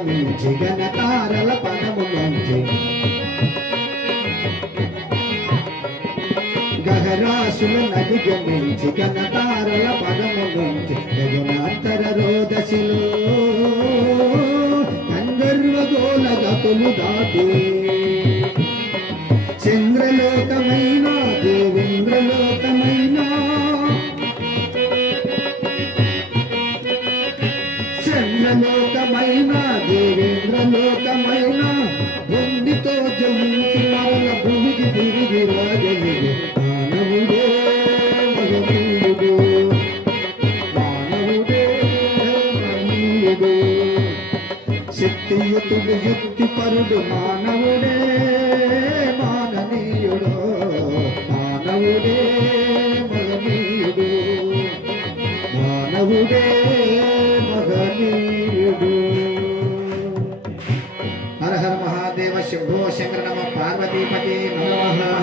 నదిగమించి గణతారల పదము నుంచి గహరాసులు నదిగమించి గణతారల పదము నుంచి గగనాంతర రోదశిలో గంధర్వ గోల గతులు దాటి చంద్రలోకమైన దేవేంద్రలోకమైన చంద్రలోకమైన దేవేంద్రలోకమైన బొందితో జమించి మరల భూమికి తిరిగి రాగలిగే మానవుడే మహనీయుడు మానవుడే మహనీయుడు శక్తియుతుడు యుక్తిపరుడు మానవుడే మాననీయుడు మానవుడే మహనీయుడు మానవుడే మహనీయుడు. హర హర మహాదేవ శంభో శంకర నమ పార్వతీపతే నమః.